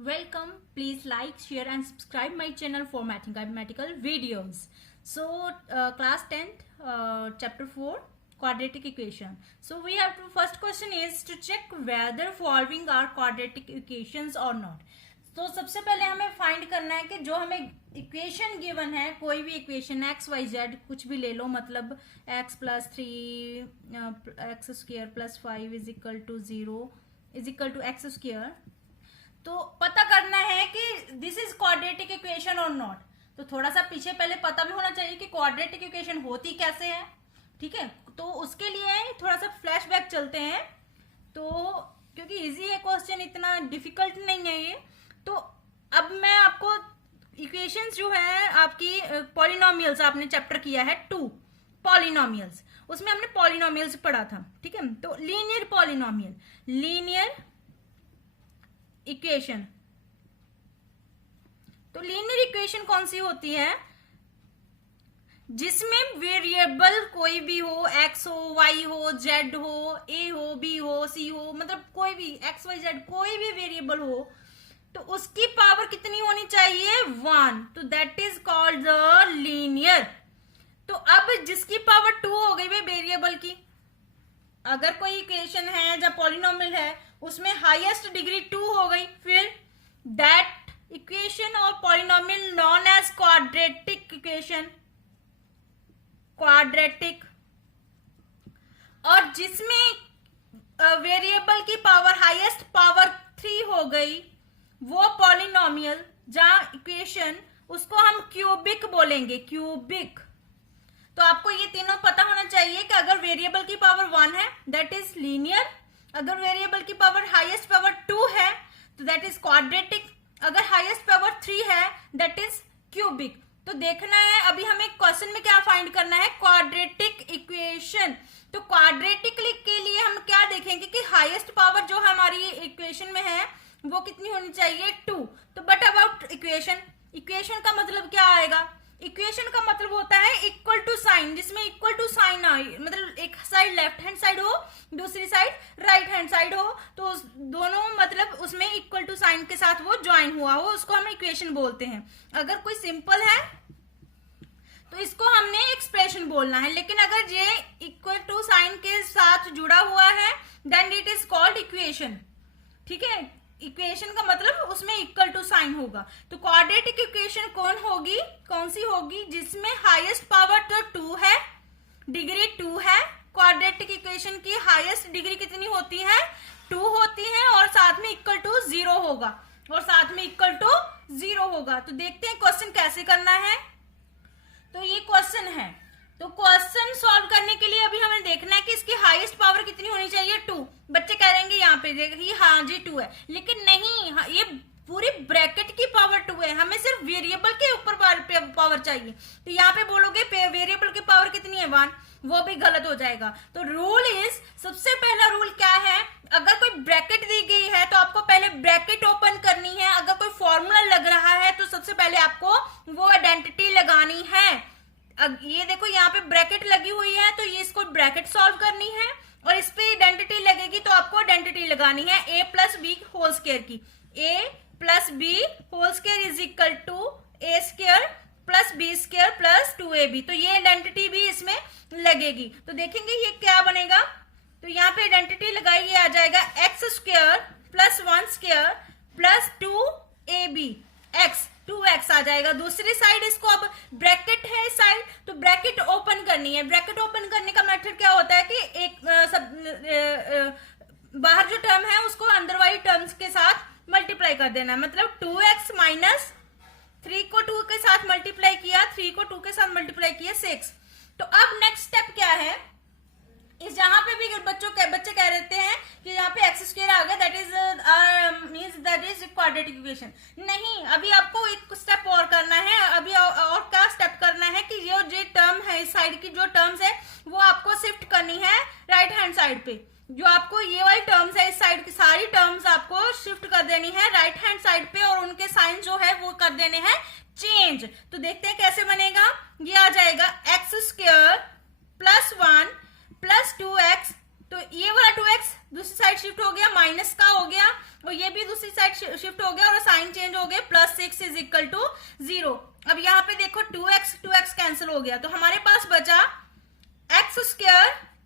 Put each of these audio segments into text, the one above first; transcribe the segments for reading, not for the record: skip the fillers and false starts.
Welcome. Please like, share, and subscribe my channel for mathematical videos. So, class 10th, chapter 4, quadratic equation. So, we have to first question is to check whether following are quadratic equations or not. तो सबसे पहले हमें find करना है कि जो हमें equation given है, कोई भी इक्वेशन एक्स वाई जेड कुछ भी ले लो, मतलब x plus 3 x square plus 5 is equal to 0 is equal to x square. तो पता करना है कि दिस इज क्वाड्रेटिक इक्वेशन और नॉट. तो थोड़ा सा पीछे पहले पता भी होना चाहिए कि क्वाड्रेटिक इक्वेशन होती कैसे है. ठीक है, तो उसके लिए थोड़ा सा फ्लैशबैक चलते हैं. तो क्योंकि इजी है क्वेश्चन, इतना डिफिकल्ट नहीं है ये. तो अब मैं आपको इक्वेशंस जो है आपकी पॉलिनोमियल्स, आपने चैप्टर किया है 2 पॉलिनोमियल्स, उसमें हमने पॉलिनोमियल्स पढ़ा था. ठीक है, तो लीनियर पॉलिनोमियल, लीनियर इक्वेशन. तो लीनियर इक्वेशन कौन सी होती है? जिसमें वेरिएबल कोई भी हो, एक्स हो, वाई हो, जेड हो, ए हो, बी हो, सी हो, मतलब कोई भी एक्स वाई जेड कोई भी वेरिएबल हो, तो उसकी पावर कितनी होनी चाहिए? 1. तो that is called the linear. तो अब जिसकी पावर 2 हो गई वे वेरिएबल की, अगर कोई इक्वेशन है जब पॉलिनोमियल है उसमें हाईएस्ट डिग्री 2 हो गई, फिर दैट इक्वेशन और polynomial non as quadratic equation, quadratic. और जिसमें वेरिएबल की पावर हाईएस्ट पावर 3 हो गई वो पॉलिनोमियल, जहां इक्वेशन उसको हम क्यूबिक बोलेंगे, क्यूबिक. तो आपको ये तीनों पता होना चाहिए कि अगर वेरिएबल की पावर 1 है दैट इज लीनियर, अगर वेरिएबल की पावर हाईएस्ट पावर 2 है तो दैट इज क्वाड्रेटिक, अगर हाईएस्ट पावर 3 है दैट इज क्यूबिक. तो देखना है अभी हमें क्वेश्चन में क्या फाइंड करना है, क्वाड्रेटिक इक्वेशन. तो क्वाड्रेटिक के लिए हम क्या देखेंगे कि हाईएस्ट पावर जो हमारी इक्वेशन में है वो कितनी होनी चाहिए? 2. तो बट अबाउट इक्वेशन, इक्वेशन का मतलब क्या आएगा? इक्वेशन का मतलब होता है इक्वल टू साइन, जिसमें इक्वल टू साइन आए, मतलब एक साइड लेफ्ट हैंड साइड हो, दूसरी साइड राइट हैंड साइड हो, तो दोनों मतलब उसमें इक्वल टू साइन के साथ वो ज्वाइन हुआ हो, उसको हम इक्वेशन बोलते हैं. अगर कोई सिंपल है तो इसको हमने एक्सप्रेशन बोलना है, लेकिन अगर ये इक्वल टू साइन के साथ जुड़ा हुआ है then it is called equation. ठीक है, इक्वेशन का मतलब उसमें इक्वल टू साइन होगा. तो क्वाड्रेटिक इक्वेशन कौन सी होगी? जिसमें हाईएस्ट पावर तो 2 है, डिग्री 2 है. क्वाड्रेटिक इक्वेशन की हाईएस्ट डिग्री कितनी होती है? 2 होती है, और साथ में इक्वल टू 0 होगा, और साथ में इक्वल टू 0 होगा. तो देखते हैं क्वेश्चन कैसे करना है. तो ये क्वेश्चन है, तो क्वेश्चन सॉल्व करने के लिए अभी हमें देखना है कि इसकी हाईएस्ट पावर कितनी होनी चाहिए? 2. बच्चे कह रहेंगे यहाँ पे देखिए हाँ जी 2 है, लेकिन नहीं, ये पूरी ब्रैकेट की पावर 2 है, हमें सिर्फ वेरिएबल के ऊपर पावर चाहिए. तो यहाँ पे बोलोगे वेरिएबल की पावर कितनी है? 1, वो भी गलत हो जाएगा. तो रूल इज, सबसे पहला रूल क्या है, अगर कोई ब्रैकेट दी गई है तो आपको पहले ब्रैकेट ओपन करनी है. अगर कोई फॉर्मूला लग रहा है तो सबसे पहले आपको वो आइडेंटिटी लगानी है. अब ये देखो यहाँ पे ब्रैकेट लगी हुई है, तो ये इसको ब्रैकेट सॉल्व करनी है, और इस पे आइडेंटिटी लगेगी तो आपको आइडेंटिटी लगानी है a plus b whole square की. a plus b whole square is equal to a square plus b square plus 2ab. तो ये आइडेंटिटी भी इसमें लगेगी. तो देखेंगे ये क्या बनेगा. तो यहाँ पे आइडेंटिटी लगाई, ये आ जाएगा x square plus 1 square plus 2ab, x 2x आ जाएगा. दूसरी साइड इसको, अब ब्रैकेट है इस साइड, तो ब्रैकेट ओपन करनी है. ब्रैकेट ओपन करने का मेथड क्या होता है कि एक बाहर जो टर्म है उसको अंदर वाली टर्म्स के साथ मल्टीप्लाई कर देना है. मतलब 2x माइनस 3 को 2 के साथ मल्टीप्लाई किया, 3 को 2 के साथ मल्टीप्लाई किया 6. तो अब नेक्स्ट स्टेप क्या है, इस जहां पे भी बच्चे कह रहे हैं कि यहाँ पे एक्स स्क्वायर आ गया, that is means that is quadratic equation. नहीं, अभी आपको एक स्टेप और करना है. अभी और क्या स्टेप करना है कि ये जो टर्म है इस साइड की जो टर्म्स है वो आपको शिफ्ट करनी है राइट हैंड साइड पे. जो आपको ये वाली टर्म्स है इस साइड की सारी टर्म्स आपको शिफ्ट कर देनी है राइट हैंड साइड पे, और उनके साइन जो है वो कर देने हैं चेंज. तो देखते हैं कैसे बनेगा. ये आ जाएगा x square plus 1 plus 2x, तो ये वाला 2x दूसरी साइड शिफ्ट हो गया, माइनस का हो गया, और ये भी दूसरी साइड शिफ्ट हो गया, और साइन साइन चेंज हो गए, +6 इज इक्वल टू 0। अब यहाँ पे देखो 2x कैंसिल हो गया, तो हमारे पास बचा x²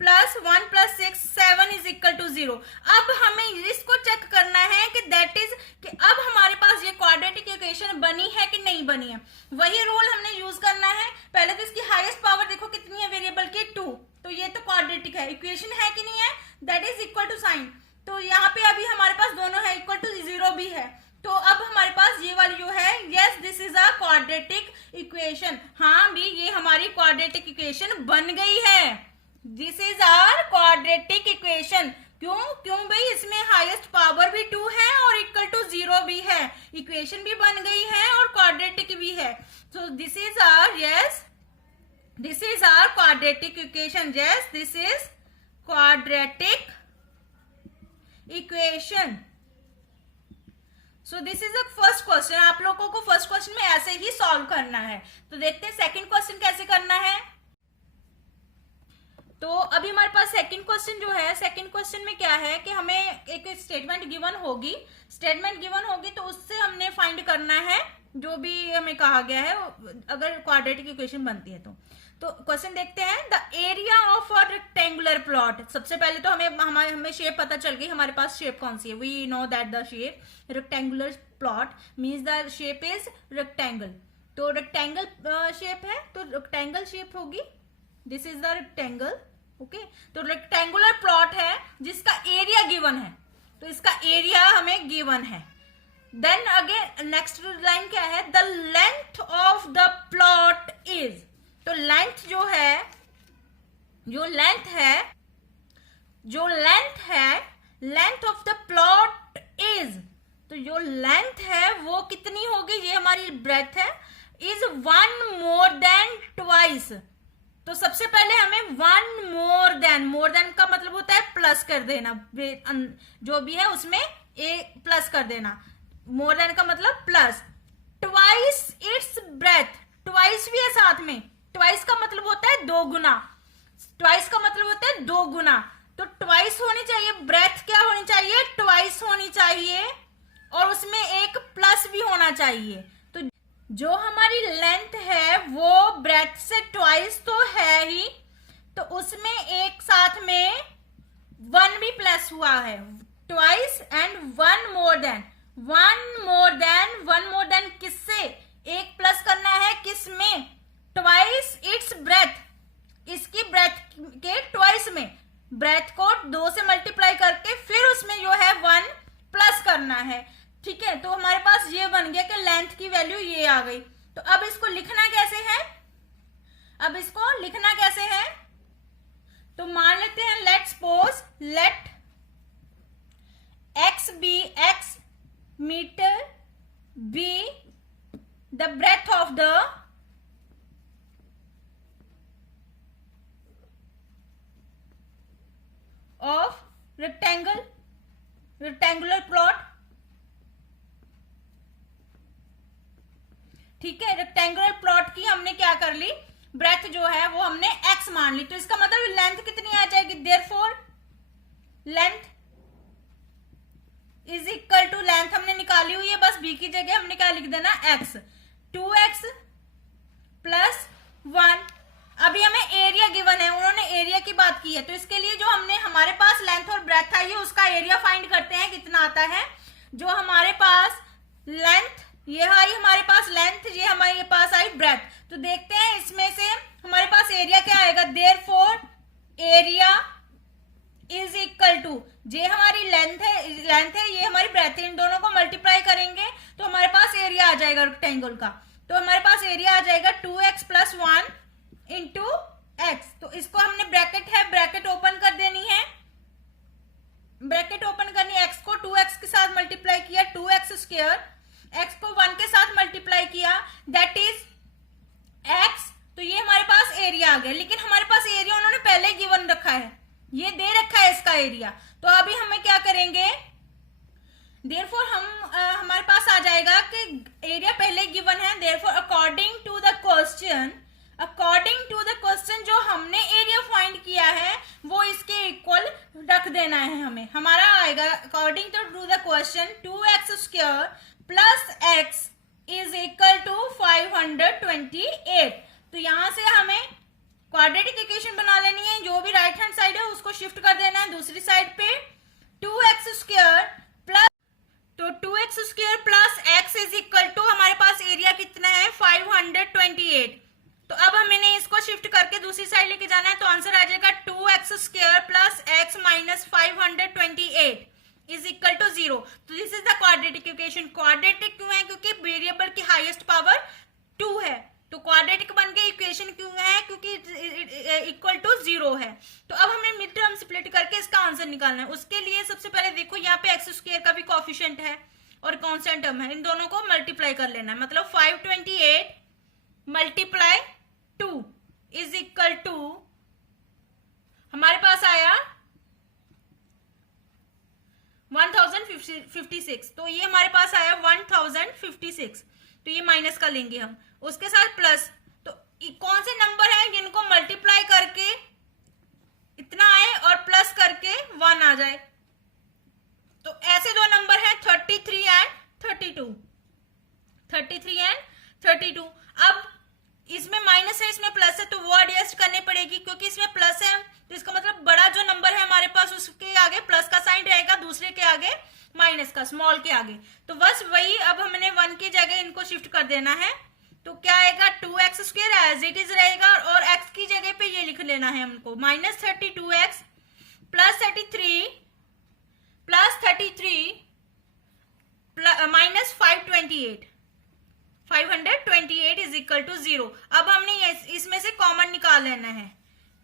plus 1 + 6 7 is equal to 0। अब हमें इसको चेक करना है कि दैट इज कि अब हमारे पास ये क्वाड्रेटिक इक्वेशन बनी है कि नहीं बनी है। वही रूल हमने यूज करना है। पहले तो इसकी हाईएस्ट पावर देखो कितनी है वेरिएबल की, 2। तो ये तो क्वाड्रेटिक है, इक्वेशन है कि नहीं है, that is equal to sign. तो यहाँ पे अभी हमारे पास दोनों है, इक्वल टू 0 भी है। तो अब हमारे पास ये वाली जो है, yes this is a quadratic equation. हाँ भी ये हमारी क्वाड्रेटिक इक्वेशन बन गई है। This is our quadratic equation. क्यों भाई, इसमें हाईएस्ट पावर भी 2 है और इक्वल टू 0 भी है, इक्वेशन भी बन गई है और क्वाड्रेटिक भी है। So this is our, yes this is our quadratic equation. Yes this is quadratic equation. So this is the first question. आप लोगों को फर्स्ट क्वेश्चन में ऐसे ही सॉल्व करना है। तो देखते हैं सेकंड क्वेश्चन कैसे करना है। तो अभी हमारे पास सेकंड क्वेश्चन जो है, सेकंड क्वेश्चन में क्या है कि हमें एक स्टेटमेंट गिवन होगी, तो उससे हमने फाइंड करना है जो भी हमें कहा गया है, अगर क्वाड्रेटिक इक्वेशन बनती है तो क्वेश्चन देखते हैं। The area of a rectangular plot. सबसे पहले तो हमें शेप पता चल गई, हमारे पास शेप कौन सी है, we know that the shape rectangular plot means the shape is rectangle. तो रेक्टेंगल शेप है तो रेक्टेंगल शेप होगी, this is the rectangle. Okay, तो रेक्टेंगुलर प्लॉट है जिसका एरिया गिवन है, तो इसका एरिया हमें गिवन है। देन अगेन नेक्स्ट लाइन क्या है, the length of the plot is. तो लेंथ जो है, length of the plot is. तो जो लेंथ है वो कितनी होगी, ये हमारी ब्रेथ है, इज 1 मोर देन ट्वाइस। तो सबसे पहले हमें 1 मोर देन का मतलब होता है प्लस कर देना, जो भी है उसमें ए प्लस कर देना। मोर देन का मतलब plus, twice its breath, twice भी है साथ में, ट्वाइस का मतलब होता है 2 गुना, ट्वाइस का मतलब होता है 2 गुना। तो ट्वाइस होनी चाहिए, ब्रेथ क्या होनी चाहिए, ट्वाइस होनी चाहिए और उसमें एक प्लस भी होना चाहिए। तो जो हमारी लेंथ है वो ब्रेथ से ट्वाइस तो है ही, तो उसमें एक साथ में 1 भी प्लस हुआ है, twice and 1 more than. 1 more than किससे, एक प्लस करना है किसमें, ट्वाइस इट्स ब्रेथ, इसकी ब्रेथ के ट्वाइस में, ब्रेथ को 2 से मल्टीप्लाई करके फिर उसमें जो है 1 प्लस करना है। ठीक है, तो हमारे पास ये बन गया कि लेंथ की वैल्यू ये आ गई। तो अब इसको लिखना कैसे है, तो मान लेते हैं, let suppose let x metre be the breadth of the rectangular plot. ठीक है, रेक्टेंगुलर प्लॉट की हमने क्या कर ली, ब्रेथ जो है वो हमने x मान ली। तो इसका मतलब लेंथ कितनी आ जाएगी, therefore length is equal to, length हमने निकाली हुई है, बस b की जगह हमने क्या लिख देना, x। 2x plus 1। अभी हमें एरिया गिवन है, उन्होंने एरिया की बात की है, तो इसके लिए जो हमने हमारे पास लेंथ और ब्रेथ आई है उसका एरिया फाइंड करते हैं कितना आता है। जो हमारे पास लेंथ ये आई, हमारे पास लेंथ, ये हमारे पास आई ब्रेथ। तो देखते हैं इसमें से हमारे पास एरिया क्या आएगा, therefore area is equal to, ये हमारी लेंथ है, ये हमारी ब्रेथ है, इन दोनों को मल्टीप्लाई करेंगे तो हमारे पास एरिया आ जाएगा रेक्टेंगल का। तो हमारे पास एरिया आ जाएगा 2x प्लस 1 इंटू एक्स। तो इसको हमने ब्रैकेट ओपन कर देनी है, ब्रैकेट ओपन करनी है, x को 2x के साथ मल्टीप्लाई किया 2x², x को 1 के साथ मल्टीप्लाई किया दैट इज x। तो ये हमारे पास एरिया आ गया, लेकिन हमारे पास एरिया उन्होंने पहले गिवन रखा है, ये दे रखा है इसका एरिया। तो अभी हमें क्या करेंगे, देयरफॉर हमारे पास आ जाएगा कि एरिया पहले गिवन है, therefore according to the question जो हमने एरिया फाइंड किया है वो इसके इक्वल रख देना है हमें। हमारा आएगा according to the question 2x² plus x is equal to 528। तो यहां से हमें क्वाड्रेटिक इक्वेशन बना लेनी है, जो भी राइट हैंड साइड है उसको शिफ्ट कर देना है दूसरी साइड पे। 2x स्क्वायर प्लस, तो 2x square plus x is equal to, हमारे पास एरिया कितना है 528। तो अब हमें इसको शिफ्ट करके दूसरी साइड लेके जाना है, तो आंसर आ जाएगा 2x square plus x minus 528 is equal to 0। तो this is the quadratic equation. Quadratic क्यों है? क्योंकि वेरिएबल की हाईएस्ट पावर 2 है, तो क्वाड्रेटिक बन के इक्वेशन क्यों है? क्योंकि इक्वल टू 0 है। तो अब हमें मिड टर्म स्प्लिट करके इसका आंसर निकालना है। उसके लिए सबसे पहले देखो यहाँ पे एक्स स्क्वायर का भी कोएफिशिएंट है और कांस्टेंट टर्म है, इन दोनों को मल्टीप्लाई कर लेना है। मतलब 528 मल्टीप्लाई 2 इज इक्वल टू, हमारे पास आया 1056। तो ये हमारे पास आया 1056। तो ये माइनस का लेंगे हम, उसके साथ प्लस। तो कौन से नंबर हैं जिनको मल्टीप्लाई करके इतना आए और प्लस करके 1 आ जाए? तो ऐसे दो नंबर हैं 33 एंड 32। 33 एंड 32। अब इसमें माइनस है, इसमें प्लस है, तो वो एडजस्ट करनी पड़ेगी, क्योंकि इसमें प्लस है तो इसका मतलब बड़ा जो नंबर है हमारे पास उसके आगे प्लस का साइन रहेगा, दूसरे के आगे माइनस का, स्मॉल के आगे। तो बस वही, अब हमने 1 की जगह इनको शिफ्ट कर देना है। तो क्या आएगा 2x square as it is रहेगा, और x की जगह पे ये लिख लेना है हमको minus 32x plus 33 minus 528 is equal to 0। अब हमने इसमें से कॉमन निकाल लेना है।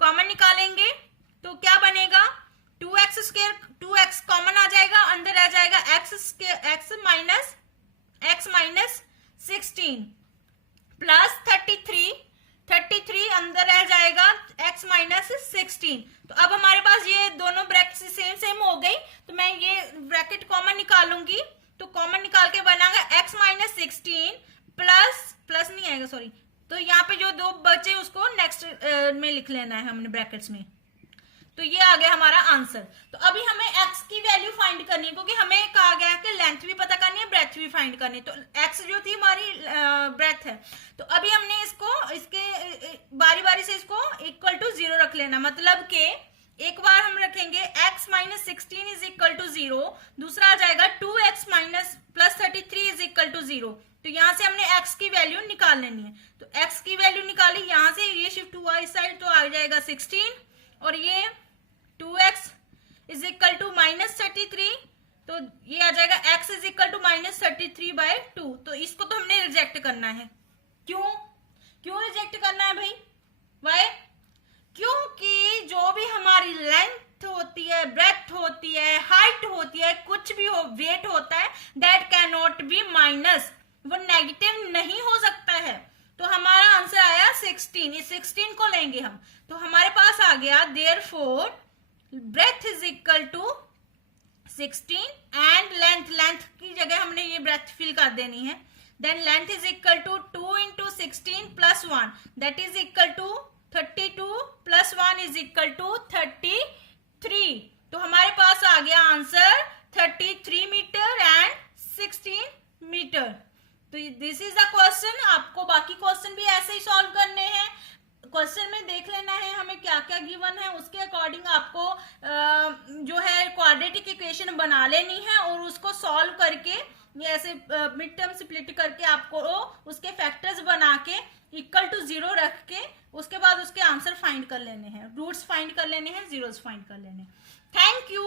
कॉमन निकालेंगे तो क्या बनेगा 2x स्क्वायर, 2x कॉमन आ जाएगा, अंदर आ जाएगा x माइनस 16 प्लस 33 अंदर रह जाएगा x माइनस 16। तो अब हमारे पास ये दोनों ब्रैकेट सेम हो गई, तो मैं ये ब्रैकेट कॉमन निकालूंगी। तो कॉमन निकाल के बनाएगा x माइनस 16 प्लस नहीं आएगा, सॉरी। तो यहाँ पे जो दो बचे उसको नेक्स्ट में लिख लेना है हमने ब्रैकेट्स में। तो ये आ गया हमारा आंसर। तो अभी हमें x की वैल्यू फाइंड करनी है, क्योंकि हमें कहा गया है कि लेंथ भी पता करनी है, ब्रेथ भी फाइंड करनी है। तो x जो थी हमारी ब्रेथ है, तो अभी हमने इसके बारी बारी से इसको इक्वल टू 0 रख लेना। मतलब कि एक बार हम रखेंगे x minus 16 is equal to 0, दूसरा आ जाएगा 2x minus plus 33 is equal to 0। तो यहाँ से हमने x की वैल्यू निकाल लेनी है। तो x की वैल्यू निकाली, यहाँ से ये शिफ्ट हुआ इस साइड, तो आ जाएगा 16, और ये 2x is equal to minus 33, तो ये आ जाएगा x is equal to minus 33/2। तो इसको तो हमने रिजेक्ट करना है। क्यों रिजेक्ट करना है भाई? वाई? क्योंकि जो भी हमारी लेंथ होती है, ब्रेथ होती है, हाइट होती है, कुछ भी हो, वेट होता है, that can not be minus, वो नेगेटिव नहीं हो सकता है। तो हमारा आंसर आया 16, इस 16 को लेंगे हम। तो हमारे पास आ गया therefore breadth is equal to 16 and length की जगह हमने ये ब्रेथ फिल कर देनी है। Then length is equal to 2 into 16 plus 1, that is equal to 32 plus 1 is equal to 33। तो हमारे पास आ गया आंसर 33 मीटर एंड 16 मीटर। तो दिस इज द क्वेश्चन। आपको बाकी क्वेश्चन भी ऐसे ही सॉल्व करने हैं। क्वेश्चन में देख लेना है हमें क्या क्या गिवन है, उसके अकॉर्डिंग आपको जो है क्वाड्रेटिक इक्वेशन बना लेनी है, और उसको सॉल्व करके ये ऐसे मिड टर्म स्प्लिट करके आपको उसके फैक्टर्स बना के इक्वल टू 0 रख के उसके बाद उसके आंसर फाइंड कर लेने हैं, रूट्स फाइंड कर लेने हैं, जीरोस फाइंड कर लेने हैं। Thank you.